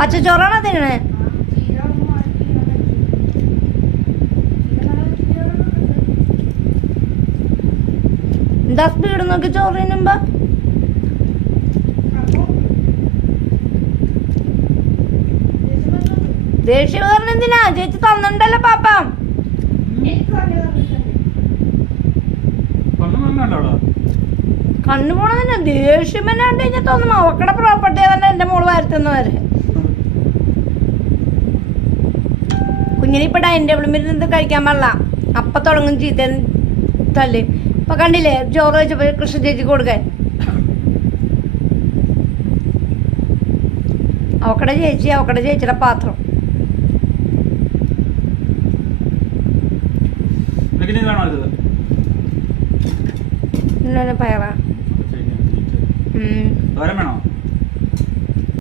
പച്ചച്ചോറാണോ തിന്നണേ? എന്താ സ്പീഡ് നോക്കി ചോറ് തിന്നുമ്പോ? ദേഷ്യം കാരണം എന്തിനാ? ചേച്ചി തന്നിട്ടല്ലോ പാപ്പ. കണ്ണു പോണതിന് ദേഷ്യം തന്നെ കണ്ടു കഴിഞ്ഞാൽ തോന്നുന്നു അവക്കടെ പ്രോപ്പർട്ടി തന്നെ എന്റെ മോള് വരുത്തുന്നവര്. കുഞ്ഞിനെ ഇപ്പൊ ഡൈനിങ് ടേബിളിൽ ഇരുന്ന് കഴിക്കാൻ പാടില്ല, അപ്പൊ തുടങ്ങും ചീത്ത തല്ലേ. ഇപ്പൊ കണ്ടില്ലേ ചോറ് വെച്ചപ്പോ കൃഷ്ണ ചേച്ചി കൊടുക്കാൻ. അവക്കടെ ചേച്ചിയുടെ പാത്രം. പയറാ.